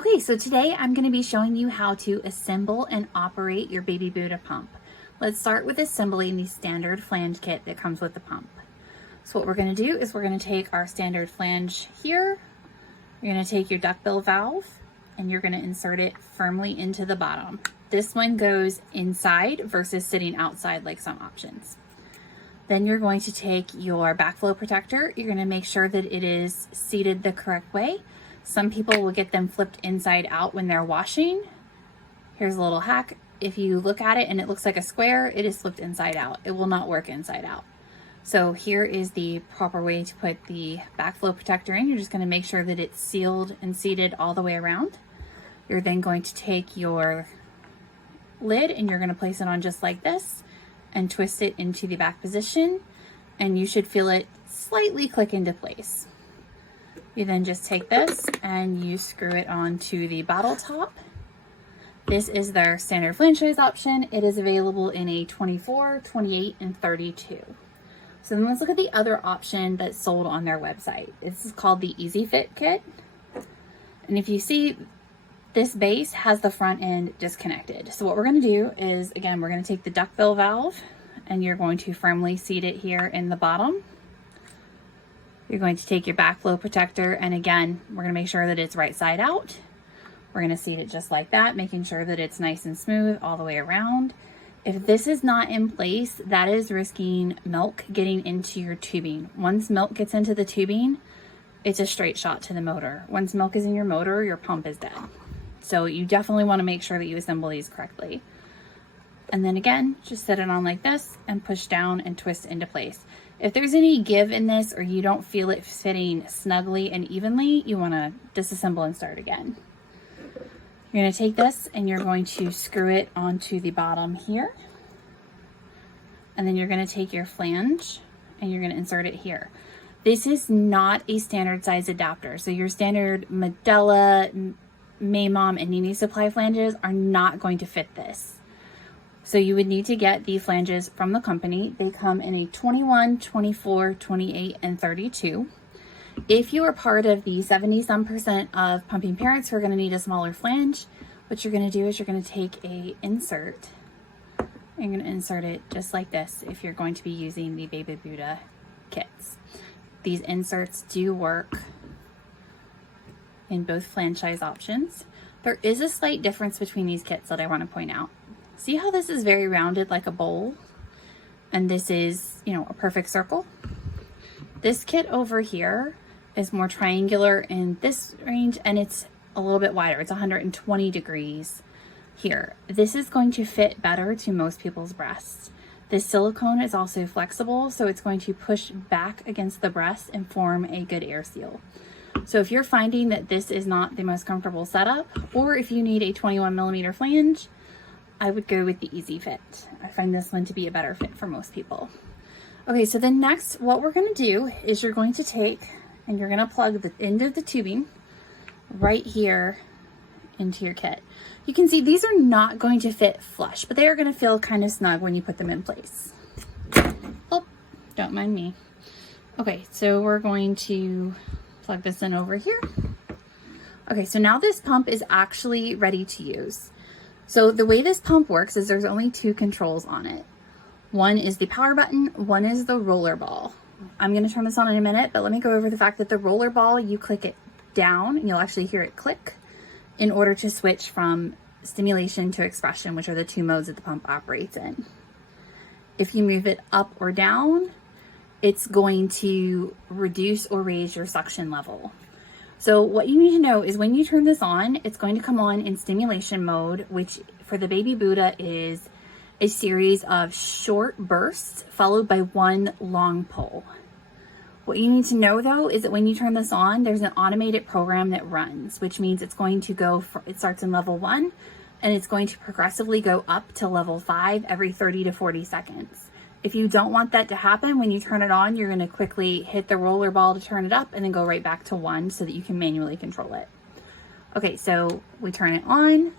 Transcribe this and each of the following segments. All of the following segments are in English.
Okay, so today I'm going to be showing you how to assemble and operate your Baby Buddha pump. Let's start with assembling the standard flange kit that comes with the pump. So what we're going to do is we're going to take our standard flange here, you're going to take your duckbill valve, and you're going to insert it firmly into the bottom. This one goes inside versus sitting outside like some options. Then you're going to take your backflow protector. You're going to make sure that it is seated the correct way. Some people will get them flipped inside out when they're washing. Here's a little hack. If you look at it and it looks like a square, it is flipped inside out. It will not work inside out. So here is the proper way to put the backflow protector in. You're just going to make sure that it's sealed and seated all the way around. You're then going to take your lid and you're going to place it on just like this and twist it into the back position, and you should feel it slightly click into place. You then just take this and you screw it onto the bottle top. This is their standard flange size option. It is available in a 24, 28, and 32. So then let's look at the other option that's sold on their website. This is called the Easy Fit Kit. And if you see, this base has the front end disconnected. So what we're going to do is, again, we're going to take the duckbill valve and you're going to firmly seat it here in the bottom. You're going to take your backflow protector, and again, we're going to make sure that it's right side out. We're going to seat it just like that, making sure that it's nice and smooth all the way around. If this is not in place, that is risking milk getting into your tubing. Once milk gets into the tubing, it's a straight shot to the motor. Once milk is in your motor, your pump is dead. So you definitely want to make sure that you assemble these correctly. And then again, just set it on like this and push down and twist into place. If there's any give in this or you don't feel it fitting snugly and evenly, you want to disassemble and start again. You're going to take this and you're going to screw it onto the bottom here. And then you're going to take your flange and you're going to insert it here. This is not a standard size adapter. So your standard Medela, Maymom, and Nini Supply flanges are not going to fit this. So you would need to get the flanges from the company. They come in a 21, 24, 28, and 32. If you are part of the 70% of pumping parents who are going to need a smaller flange, what you're going to do is you're going to take a insert. You're going to insert it just like this if you're going to be using the Baby Buddha kits. These inserts do work in both flange size options. There is a slight difference between these kits that I want to point out. See how this is very rounded like a bowl? And this is, a perfect circle? This kit over here is more triangular in this range, and it's a little bit wider. It's 120 degrees here. This is going to fit better to most people's breasts. This silicone is also flexible, so it's going to push back against the breast and form a good air seal. So if you're finding that this is not the most comfortable setup, or if you need a 21mm flange, I would go with the Easy Fit. I find this one to be a better fit for most people. Okay, so then next, what we're going to do is you're going to take and you're going to plug the end of the tubing right here into your kit. You can see these are not going to fit flush, but they are going to feel kind of snug when you put them in place. Oh, don't mind me. Okay, so we're going to plug this in over here. Okay, so now this pump is actually ready to use. So the way this pump works is there's only two controls on it. One is the power button, one is the roller ball. I'm going to turn this on in a minute, but let me go over the fact that the roller ball, you click it down and you'll actually hear it click in order to switch from stimulation to expression, which are the two modes that the pump operates in. If you move it up or down, it's going to reduce or raise your suction level. So what you need to know is when you turn this on, it's going to come on in stimulation mode, which for the Baby Buddha is a series of short bursts followed by one long pull. What you need to know though is that when you turn this on, there's an automated program that runs, which means it's going to go, it starts in level 1 and it's going to progressively go up to level 5 every 30 to 40 seconds. If you don't want that to happen, when you turn it on, you're going to quickly hit the roller ball to turn it up and then go right back to 1 so that you can manually control it. Okay, so we turn it on.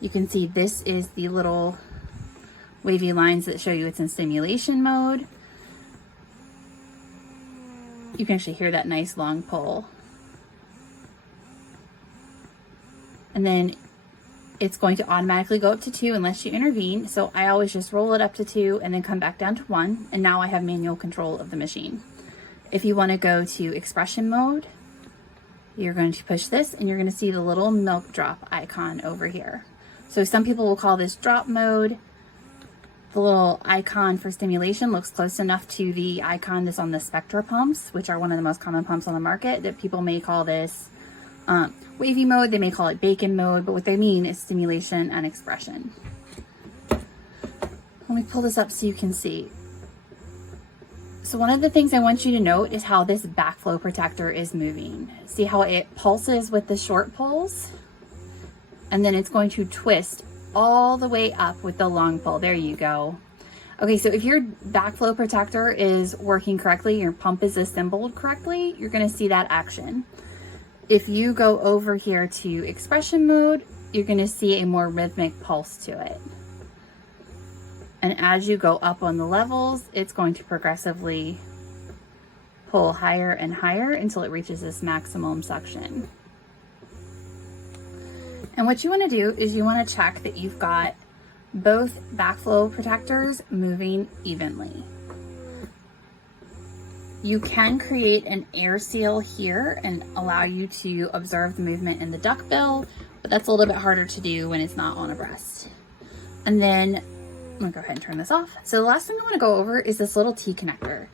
You can see this is the little wavy lines that show you it's in stimulation mode. You can actually hear that nice long pull. and then it's going to automatically go up to 2 unless you intervene. So I always just roll it up to 2 and then come back down to 1. And now I have manual control of the machine. If you want to go to expression mode, you're going to push this and you're going to see the little milk drop icon over here. So some people will call this drop mode. The little icon for stimulation looks close enough to the icon that's on the Spectra pumps, which are one of the most common pumps on the market, that people may call this wavy mode. They may call it bacon mode, but what they mean is stimulation and expression. Let me pull this up so you can see. So one of the things I want you to note is how this backflow protector is moving. See how it pulses with the short pulls? And then it's going to twist all the way up with the long pull. There you go. Okay, so if your backflow protector is working correctly, your pump is assembled correctly, you're going to see that action. If you go over here to expression mode, you're going to see a more rhythmic pulse to it. And as you go up on the levels, it's going to progressively pull higher and higher until it reaches this maximum suction. And what you want to do is you want to check that you've got both backflow protectors moving evenly. You can create an air seal here and allow you to observe the movement in the duckbill, but that's a little bit harder to do when it's not on a breast. And then I'm gonna go ahead and turn this off. So the last thing I want to go over is this little T connector.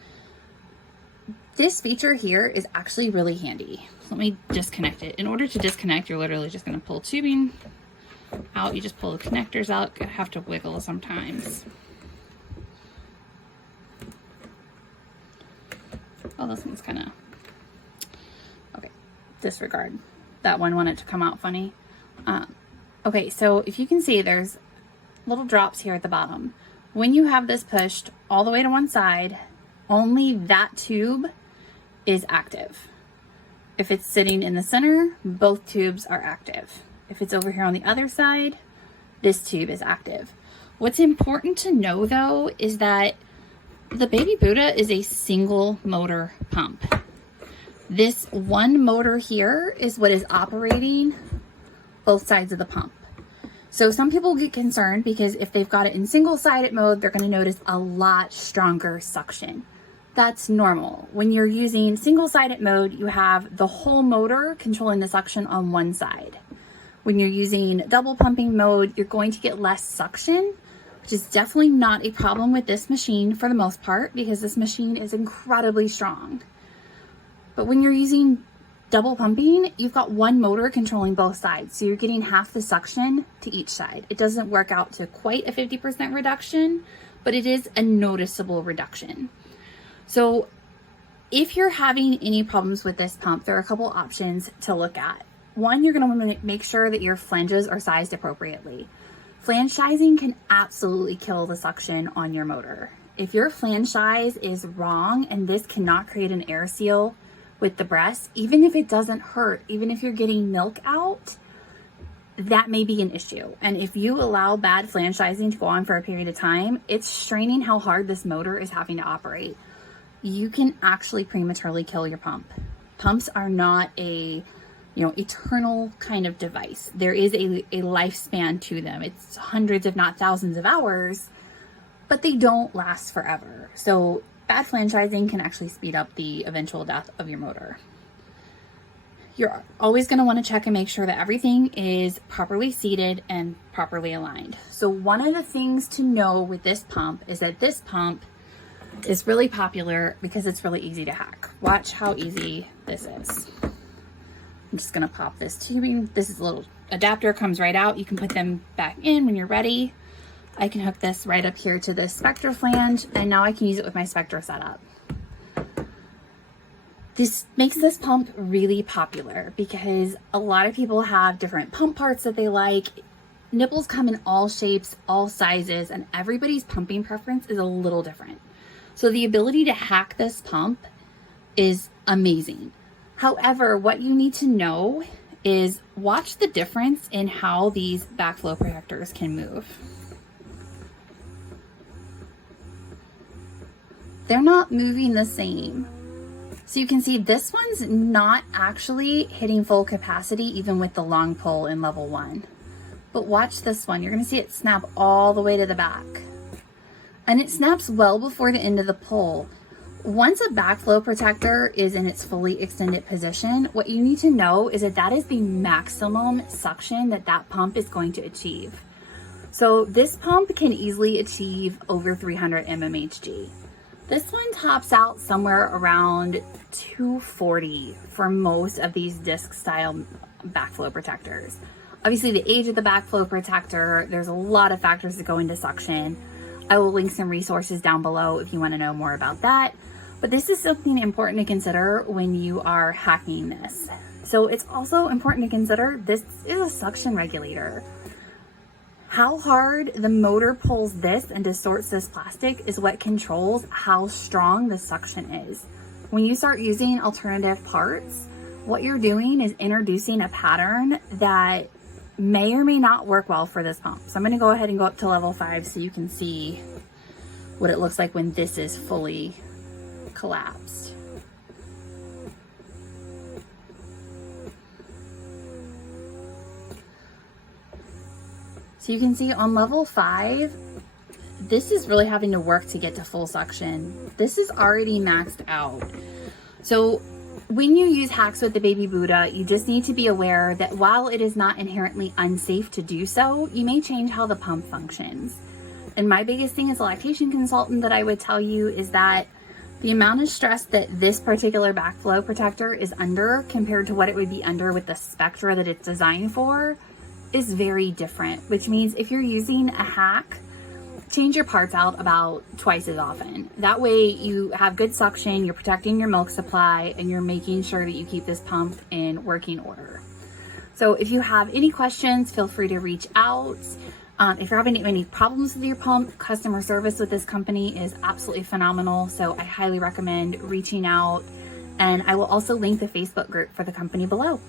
This feature here is actually really handy. Let me disconnect it. In order to disconnect, you're literally just going to pull tubing out. You just pull the connectors out. You have to wiggle sometimes. Oh, this one's kind of... Okay, disregard. That one wanted to come out funny. Okay, so if you can see, there's little drops here at the bottom. When you have this pushed all the way to one side, only that tube is active. If it's sitting in the center, both tubes are active. If it's over here on the other side, this tube is active. What's important to know though is that the Baby Buddha is a single motor pump. This one motor here is what is operating both sides of the pump. So some people get concerned because if they've got it in single-sided mode, they're going to notice a lot stronger suction. That's normal. When you're using single-sided mode, you have the whole motor controlling the suction on one side. When you're using double pumping mode, you're going to get less suction, which is definitely not a problem with this machine for the most part, because this machine is incredibly strong. But when you're using double pumping, you've got one motor controlling both sides, so you're getting half the suction to each side. It doesn't work out to quite a 50% reduction, but it is a noticeable reduction. So if you're having any problems with this pump, there are a couple options to look at. One, you're going to want to make sure that your flanges are sized appropriately. Flange sizing can absolutely kill the suction on your motor. If your flange size is wrong and this cannot create an air seal with the breast, even if it doesn't hurt, even if you're getting milk out, that may be an issue. And if you allow bad flange sizing to go on for a period of time, it's straining how hard this motor is having to operate. You can actually prematurely kill your pump. Pumps are not a, eternal kind of device. There is a lifespan to them. It's hundreds, if not thousands of hours, but they don't last forever. So bad flange sizing can actually speed up the eventual death of your motor. You're always going to want to check and make sure that everything is properly seated and properly aligned. So one of the things to know with this pump is that this pump is really popular because it's really easy to hack. Watch how easy this is. I'm just going to pop this tubing. This is a little adapter, comes right out. You can put them back in when you're ready. I can hook this right up here to the Spectra flange, and now I can use it with my Spectra setup. This makes this pump really popular because a lot of people have different pump parts that they like. Nipples come in all shapes, all sizes, and everybody's pumping preference is a little different. So the ability to hack this pump is amazing. However, what you need to know is watch the difference in how these backflow protectors can move. They're not moving the same. So you can see this one's not actually hitting full capacity even with the long pull in level 1. But watch this one. You're going to see it snap all the way to the back. And it snaps well before the end of the pull. Once a backflow protector is in its fully extended position, what you need to know is that that is the maximum suction that that pump is going to achieve. So this pump can easily achieve over 300 mmHg. This one tops out somewhere around 240 for most of these disc style backflow protectors. Obviously the age of the backflow protector, there's a lot of factors that go into suction. I will link some resources down below if you want to know more about that. But this is something important to consider when you are hacking this. So it's also important to consider this is a suction regulator. How hard the motor pulls this and distorts this plastic is what controls how strong the suction is. When you start using alternative parts, what you're doing is introducing a pattern that may or may not work well for this pump. So I'm going to go ahead and go up to level 5 so you can see what it looks like when this is fully collapsed. So you can see on level 5, this is really having to work to get to full suction. This is already maxed out. So when you use hacks with the Baby Buddha, you just need to be aware that while it is not inherently unsafe to do so, you may change how the pump functions. And my biggest thing as a lactation consultant that I would tell you is that the amount of stress that this particular backflow protector is under compared to what it would be under with the Spectra that it's designed for is very different, which means if you're using a hack, change your parts out about twice as often. That way you have good suction, you're protecting your milk supply, and you're making sure that you keep this pump in working order. So if you have any questions, feel free to reach out. If you're having any problems with your pump, customer service with this company is absolutely phenomenal. So I highly recommend reaching out, and I will also link the Facebook group for the company below.